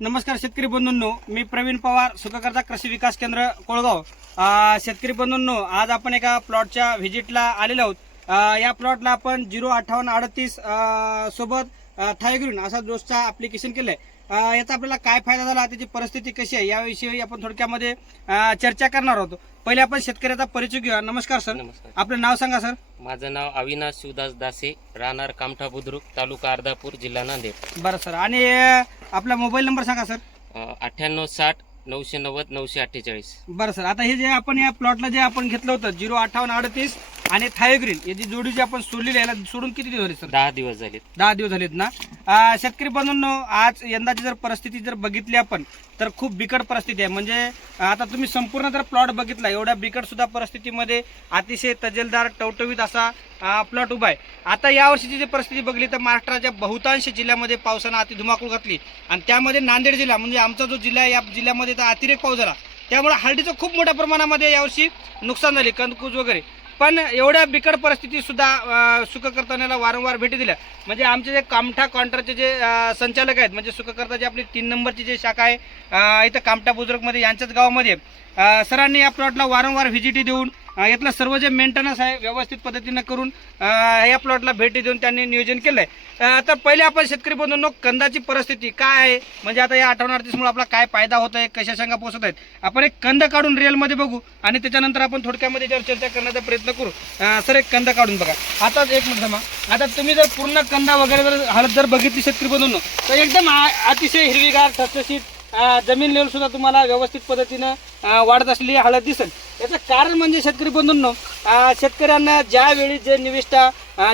नमस्कार शेतकरी बंधूंनो मी प्रवीण पवार सुखकर्ता कृषी विकास केंद्र कोळगाव. शेतकरी बंधूंनो आज आपण एका प्लॉटच्या व्हिजिटला आलेलो आहोत. या प्लॉटला आपण झिरो अठ्ठावन्न अडतीस सोबत थायग्रीन असा डोसचा अप्लिकेशन केलं आहे याचा आपल्याला काय फायदा झाला त्याची परिस्थिती कशी आहे याविषयी आपण थोडक्यामध्ये चर्चा करणार आहोत पहिले आपण शेतकऱ्याचा परिचय घेऊया. नमस्कार सर. नमस्कार. आपलं नाव सांगा सर. माझं नाव अविनाश शिवदास दासे राहणार कामठा बुद्रुक तालुका अर्धापूर जिल्हा नांदेड. बरं सर. आणि आपला मोबाईल नंबर सांगा सर. अठ्ठ्याण्णव साठ नऊशे नव्वद नऊशे अठ्ठेचाळीस. बरं सर. आता हे जे आपण या प्लॉटला जे आपण घेतलं होतं झिरो अठ्ठावन्न अडतीस आणि थायोग्रीन याची जोडी जी आपण सोडलेली आहे याला सोडून किती दिवस झाले सर? दहा दिवस झालेत दहा दिवस झालेत ना? शेतकरी बंधूंनो आज यंदाची जर परिस्थिती जर बघितली आपण तर खूप बिकट परिस्थिती आहे. म्हणजे आता तुम्ही संपूर्ण जर प्लॉट बघितला एवढ्या बिकट सुद्धा परिस्थितीमध्ये अतिशय तजेलदार टवटवीत असा प्लॉट उभा आहे. आता यावर्षीची जी परिस्थिती बघली तर महाराष्ट्राच्या बहुतांश जिल्ह्यामध्ये पावसानं अति धुमाकूळ घातली. आणि त्यामध्ये नांदेड जिल्हा म्हणजे आमचा जो जिल्हा आहे या जिल्ह्यामध्ये तर अतिरेक पाऊस झाला. त्यामुळे हळदीचं खूप मोठ्या प्रमाणामध्ये यावर्षी नुकसान झाले कंदकूज वगैरे. पण एवढ्या बिकट परिस्थिती सुद्धा सुखकर्त्याला वारंवार भेटी दिल्या. म्हणजे आमचे जे कामठा काउंटरचे जे संचालक आहेत म्हणजे सुखकर्ता जे आपली तीन नंबरची जे शाखा आहे इथं कामठा बुजुर्गमध्ये यांच्याच गावामध्ये सरांनी या प्लॉटला वारंवार व्हिजिटी देऊन यातलं सर्व जे मेंटेनन्स आहे व्यवस्थित पद्धतीनं करून या प्लॉटला भेटी देऊन त्यांनी नियोजन केलं आहे तर पहिले आपण शेतकरी बंधूंनो कंदाची परिस्थिती काय आहे? म्हणजे आता या आठवण अडतीसमुळे आपला काय फायदा होत आहे कशा शंका पोचत आहेत? आपण एक कंद काढून रिअलमध्ये बघू आणि त्याच्यानंतर आपण थोडक्यामध्ये जर चर्चा करण्याचा प्रयत्न करू. सर एक कंद काढून बघा. आता एक मिनिट थांबा. आता तुम्ही जर पूर्ण कंदा वगैरे जर हळद जर बघितली शेतकरी बंधूंनो तर एकदम आ- अतिशय हिरवीगार ठसठशीत जमीन लेवल सुद्धा तुम्हाला व्यवस्थित पद्धतीनं वाढत असलेली हळद दिसेल. याचं कारण म्हणजे शेतकरी बंधूंनो शेतकऱ्यांना ज्यावेळी जे निविष्ठा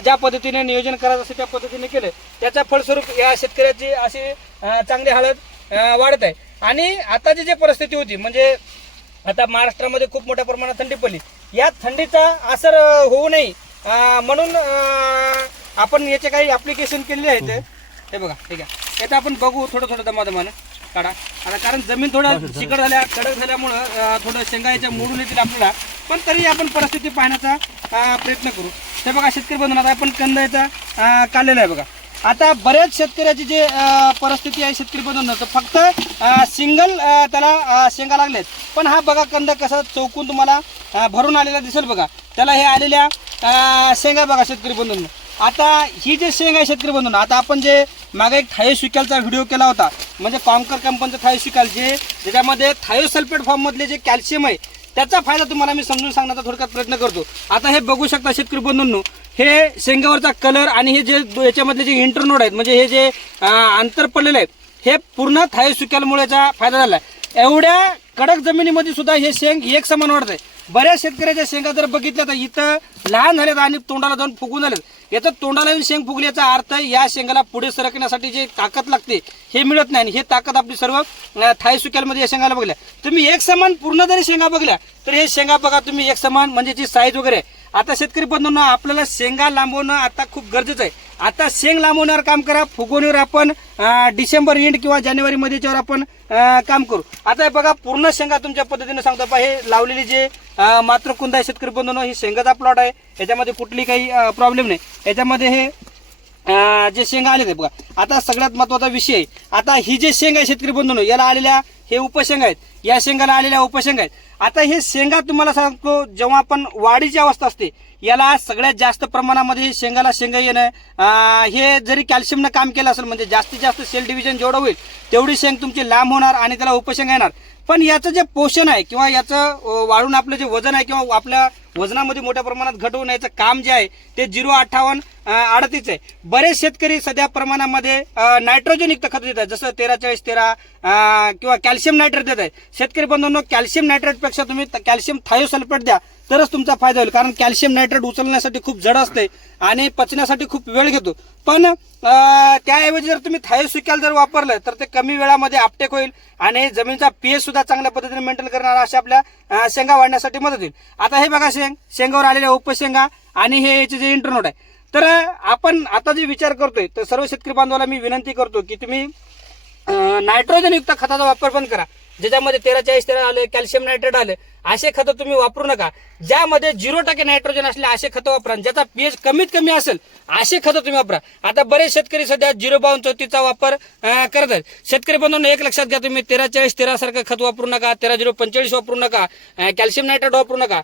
ज्या पद्धतीने नियोजन करायचं असं त्या पद्धतीने केलं त्याच्या फलस्वरूप या शेतकऱ्याची अशी चांगली अं, वाढत आहे. आणि आताची जी परिस्थिती होती म्हणजे आता महाराष्ट्रामध्ये खूप मोठ्या प्रमाणात थंडी पडली. या थंडीचा असर होऊ नये म्हणून आपण याचे काही ऍप्लिकेशन केलेले आहेत. हे बघा ठीक आहे याचं आपण बघू थोडं थोडं दमादमानं. काढा. आता कारण जमीन थोडं चिकट झाल्या कडक झाल्यामुळं थोडं शेंगा याच्या मोडून येतील आपल्याला. पण तरी आपण परिस्थिती पाहण्याचा प्रयत्न करू. ते बघा शेतकरी बंधून आता आपण कंद याचा अं, काढलेला आहे बघा. आता बऱ्याच शेतकऱ्याची जे परिस्थिती आहे शेतकरी बंधूंना तर फक्त सिंगल त्याला शेंगा लागलेत पण हा बघा कंद कसा चौकून तुम्हाला भरून आलेला दिसेल बघा. त्याला हे आलेल्या शेंगा बघा शेतकरी बंधूंना. आता ही जे शेंग आहे शेतकरी बंधून आता आपण जे मागे एक थायो शिकलचा व्हिडिओ केला होता म्हणजे कॉन्कर कंपनीचं थायो शिकाल जे ज्याच्यामध्ये थायोसल्फेट फॉर्ममधले जे कॅल्शियम आहे त्याचा फायदा तुम्हाला मी समजून सांगण्याचा थोडक्यात प्रयत्न करतो. आता हे बघू शकता शेतकरी बंधूंनो हे शेंगावरचा कलर आणि हे जे याच्यामधले जे इंटरनोड आहेत म्हणजे हे जे अंतर पडलेलं आहे हे पूर्ण थायोसुक्यालमुळे याचा फायदा झाला आहे एवढ्या कडक जमिनीमध्ये सुद्धा हे शेंग एक समान वाढत आहे बऱ्याच शेतकऱ्याच्या शेंगा जर बघितल्या तर इथं लहान झालेत आणि तोंडाला जाऊन फुगून झालेत याचं तोंडाला येऊन शेंग फुगल्याचा अर्थ या शेंगाला पुढे सरकण्यासाठी जे ताकद लागते हे मिळत नाही आणि हे ताकद आपली सर्व थाई थाय सुक्यालमध्ये या शेंगाला बघल्या तुम्ही एक समान पूर्ण जरी शेंगा बघल्या तर हे शेंगा बघा तुम्ही एक समान म्हणजे जी साईज वगैरे आहे. आता शेतकरी बंधूंना आपल्याला शेंगा लांबवणं आता खूप गरजेचं आहे. आता शेंग लांबवण्यावर काम करा फुगवणीवर आपण डिसेंबर एंड किंवा जानेवारीमध्ये याच्यावर आपण काम करू. आता हे बघा पूर्ण शेंगा तुमच्या पद्धतीने सांगतो पहा हे लावलेली जे मात्र मातृकुंद आहे शेतकरी बंधूंना ही शेंगाचा प्लॉट आहे. याच्यामध्ये कुठली काही प्रॉब्लेम नाही. याच्यामध्ये हे जे शेंगा आले ते बघा. आता सगळ्यात महत्त्वाचा विषय आहे. आता ही जे शेंग आहे शेतकरी बंधून याला आलेल्या हे उपशेंगा आहेत. या शेंगाला आलेल्या उपशेंगा आहेत. आता हे शेंगा तुम्हाला सांगतो जेव्हा आपण वाढीची अवस्था असते याला सगळ्यात जास्त प्रमाणामध्ये शेंगाला शेंगा येणं हे जरी कॅल्शियमनं काम केलं असेल म्हणजे जास्तीत जास्त सेल डिव्हिजन जेवढं होईल तेवढी शेंग तुमची लांब होणार आणि त्याला उपशेंगा येणार. पण याचं जे पोषण आहे किंवा याचं वाढून आपलं जे वजन आहे किंवा आपल्या वजनामध्ये मोठ्या प्रमाणात घट होऊ नयेचं काम जे आहे ते झिरो अठ्ठावन्न अडतीच आहे. बरेच शेतकरी सध्या प्रमाणामध्ये नायट्रोजनयुक्त खत देत आहेत. जसं तेरा चाळीस तेरा किंवा कॅल्शियम नायट्रेट देत आहेत. शेतकरी बंधूंनो कॅल्शियम नायट्रेटपेक्षा तुम्ही कॅल्शियम थायोसल्फेट द्या. तरच तुमचा फायदा होईल. कारण कॅल्शियम नायट्रेट उचलण्यासाठी खूप जड असते आणि पचण्यासाठी खूप वेळ घेतो. पण त्याऐवजी जर तुम्ही थायोसिकॅल जर वापरलं तर ते कमी वेळामध्ये आपटेक होईल आणि जमिनीचा पीएच सुद्धा चांगल्या पद्धतीने मेंटेन करणार अशा आपल्या शेंगा वाढण्यासाठी मदत होईल. आता हे बघा शेंग शेंगावर आलेल्या उपशेंगा आणि हे याचे जे इंटरनोट आहे. तर आपण आता जे विचार करतोय तर सर्व शेतकरी बांधवाला मी विनंती करतो की तुम्ही नायट्रोजनयुक्त खताचा वापर पण करा. ज्याच्यामध्ये तेरा चाळीस तेरा आले कॅल्शियम नायट्रेट आले असे खतं तुम्ही वापरू नका. ज्यामध्ये झिरो टक्के नायट्रोजन असले असे खतं वापरा. ज्याचा पीएच कमीत कमी असेल असे खतं तुम्ही वापरा. आता बरेच शेतकरी सध्या झिरो बावन चौतीचा वापर करत आहेत. शेतकरी बंधूंना एक लक्षात घ्या तुम्ही. तेरा चाळीस तेरा सारखं खत वापरू नका तेरा झिरो पंचेचाळीस वापरू नका कॅल्शियम नायट्रेट वापरू नका.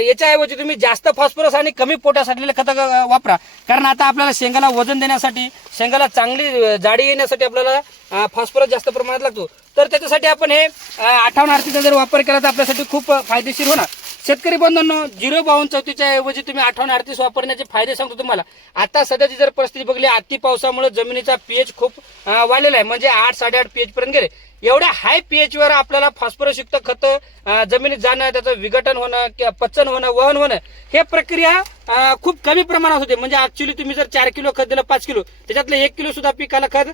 याच्याऐवजी तुम्ही जास्त फॉस्फरस आणि कमी पोटॅश खतं वापरा. कारण आता आपल्याला शेंगाला वजन देण्यासाठी शेंगाला चांगली जाडी येण्यासाठी आपल्याला फॉस्फरस जास्त प्रमाणात लागतो. तर त्याच्यासाठी आपण हे अठ्ठावन्न आरतीचा जर वापर केला तर आपल्यासाठी खूप फायदेशीर होणार. शेतकरी बंधूंनो झिरो बावन्न चौथीच्या ऐवजी तुम्ही अठ्ठावन्न आरतीस वापरण्याचे फायदे सांगतो तुम्हाला. आता सध्याची जर परिस्थिती बघली अति पावसामुळे जमिनीचा पीएच खूप वाढलेला आहे. म्हणजे आठ साडेआठ पीएच पर्यंत गेले. एवढ्या हाय पीएच वर आपल्याला फॉस्फरसयुक्त खत जमिनीत जाणं त्याचं विघटन होणं किंवा पचन होणं वहन होणं हे प्रक्रिया खूप कमी प्रमाणात होते. म्हणजे ऍक्च्युली तुम्ही जर चार किलो खत दिलं पाच किलो त्याच्यातलं एक किलो सुद्धा पिकाला खत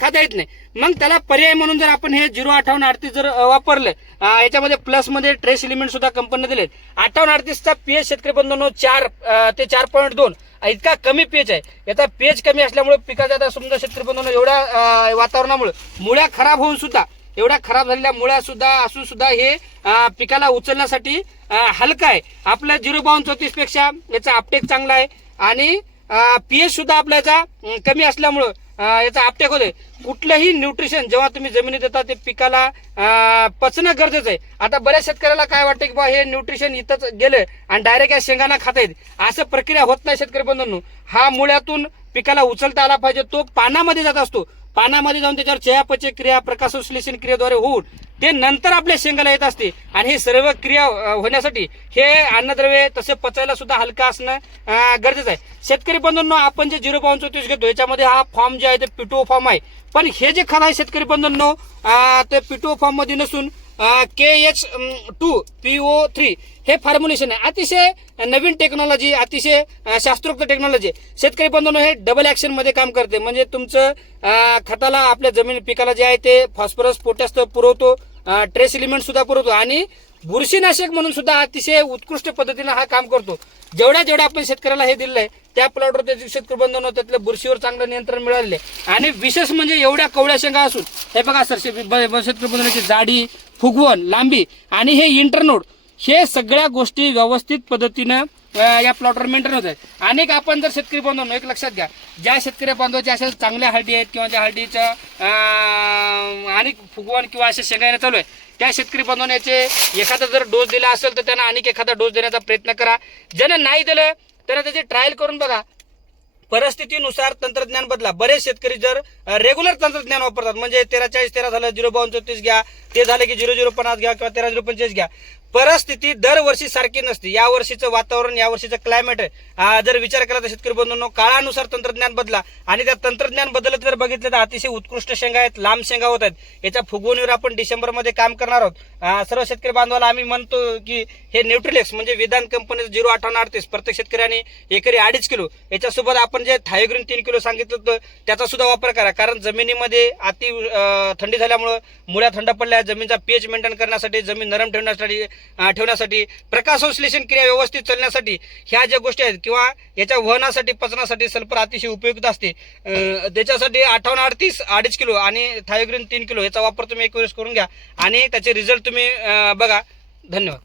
खाता येत नाही. मग त्याला पर्याय म्हणून जर आपण हे झिरो अठ्ठावन्न अडतीस जर वापरलं याच्यामध्ये प्लसमध्ये ट्रेस एलिमेंट सुद्धा कंपनीने दिलेत. अठ्ठावन्न अडतीसचा पीएच शेतकरी बंधूंनो चार ते चार पॉईंट दोन. इतका कमी पेज आहे. याचा पेज कमी असल्यामुळे पिकाचा आता समजा शेतकरी बंधूंनो एवढ्या वातावरणामुळे मुळ्या खराब होऊन सुद्धा एवढ्या खराब झालेल्या मुळ्या सुद्धा असून सुद्धा हे पिकाला उचलण्यासाठी हलका आहे. आपल्या झिरो बावन्न चौतीसपेक्षा याचा अपटेक चांगला आहे. आणि पीएच सुद्धा आपल्या याचा कमी असल्यामुळं याचा आपटेक होते कुठलंही न्यूट्रिशन जेव्हा तुम्ही जमिनीत देता ते पिकाला पचणं गरजेचं आहे. आता बऱ्याच शेतकऱ्याला काय वाटतं की बा हे न्यूट्रिशन इथंच गेलं आणि डायरेक्ट या शेंगांना खाता येत असं प्रक्रिया होत नाही शेतकरी बंधूंनो. हा मुळ्यातून पिकाला उचलता आला पाहिजे. तो पानामध्ये जात असतो. पानामध्ये जाऊन त्याच्यावर चयापचय क्रिया प्रकाशोश्लेषण क्रियेद्वारे होऊन ते नंतर आपल्या शेंगाला येत असते. आणि हे सर्व क्रिया होण्यासाठी हे अन्नद्रव्य तसे पचायला सुद्धा हलका असणं गरजेचं आहे. शेतकरी बंधूंनो आपण जे झिरो पाऊन चौतीस घेतो याच्यामध्ये हा फॉर्म जे आहे ते पिटो फॉर्म आहे. पण हे जे खत आहे शेतकरी बंधूंनो ते पिटो फॉर्ममध्ये नसून K H two P O three हे फॉर्म्युलेशन आहे. अतिशय नवीन टेक्नॉलॉजी अतिशय शास्त्रोक्त टेक्नॉलॉजी शेतकरी बंधूंनो हे डबल ऍक्शनमध्ये काम करते. म्हणजे तुमचं खताला आपल्या जमीन पिकाला जे आहे ते फॉस्फरस पोटॅस पुरवतो. ट्रेस एलिमेंट सुद्धा पुरवतो. आणि बुरशीनाशक म्हणून सुद्धा अतिशय उत्कृष्ट पद्धतीने हा काम करतो. जेवढ्या जेवढ्या आपण शेतकऱ्याला हे दिलंय त्या प्लॉटवर त्याचे शेतकरी बंधूंनो त्यातल्या बुरशीवर चांगलं नियंत्रण मिळालेलं आहे. आणि विशेष म्हणजे एवढ्या कवड्या शेंगा असून हे बघा सर शेतकरी बंधनाची जाडी फुगवण लांबी आणि हे इंटरनोड हे सगळ्या गोष्टी व्यवस्थित पद्धतीनं या प्लॉटवर मेंटेन होत आहेत. अनेक आपण जर शेतकरी बांधवांनो एक लक्षात घ्या ज्या शेतकरी बांधवाच्या अशा चांगल्या हळदी आहेत किंवा ज्या हळदीचं आणि फुगवण किंवा अशा शेंगायला चालू आहे त्या शेतकरी बांधवांना याचे एखादा जर डोस दिला असेल तर त्यांना आणखी एखादा डोस देण्याचा प्रयत्न करा. ज्यानं नाही दिलं तर त्याची ट्रायल करून बघा. परिस्थितीनुसार तंत्रज्ञान बदला. बरेच शेतकरी जर रेग्युलर तंत्रज्ञान वापरतात म्हणजे तेरा चाळीस तेरा झालं झिरो बावन्न चौतीस घ्या ते झालं की झिरो झिरो पन्नास घ्या किंवा तेरा झिरो पंचेस घ्या. परिस्थिती दरवर्षी सारखी नसते. या वर्षीचं वातावरण या वर्षीचं क्लायमेट आहे. जर विचार केला तर शेतकरी बंधूंनो काळानुसार तंत्रज्ञान बदला. आणि त्या तंत्रज्ञान बदलत जर बघितलं तर अतिशय उत्कृष्ट शेंगा आहेत लांब शेंगा होत आहेत. याच्या फुगवणीवर आपण डिसेंबरमध्ये काम करणार आहोत. सर्व शेतकरी बांधवाला आम्ही म्हणतो की हे न्यूट्रिलेक्स म्हणजे विधान कंपनीचं झिरो अठ्ठावन्न अडतीस. प्रत्येक शेतकऱ्याने एकरी अडीच किलो. याच्यासोबत आपण जे थायोग्रीन तीन किलो सांगितलं होतं त्याचा सुद्धा वापर करा. कारण जमिनीमध्ये अति थंडी झाल्यामुळं मुळ्या थंड पडल्या जमिनीचा पीएच मेंटेन करण्यासाठी जमीन नरम ठेवण्यासाठी ठेवण्यासाठी प्रकाश संश्लेषण क्रिया व्यवस्थित चालण्यासाठी ह्या ज्या गोष्टी आहेत किंवा याच्या वहनासाठी पचनासाठी सल्फर अतिशय उपयुक्त असते. त्याच्यासाठी अठ्ठावन्न अडतीस अडीच किलो आणि थायोग्रीन तीन किलो याचा वापर तुम्ही एक वेळेस करून घ्या आणि त्याचे रिझल्ट तुम्ही बघा. धन्यवाद.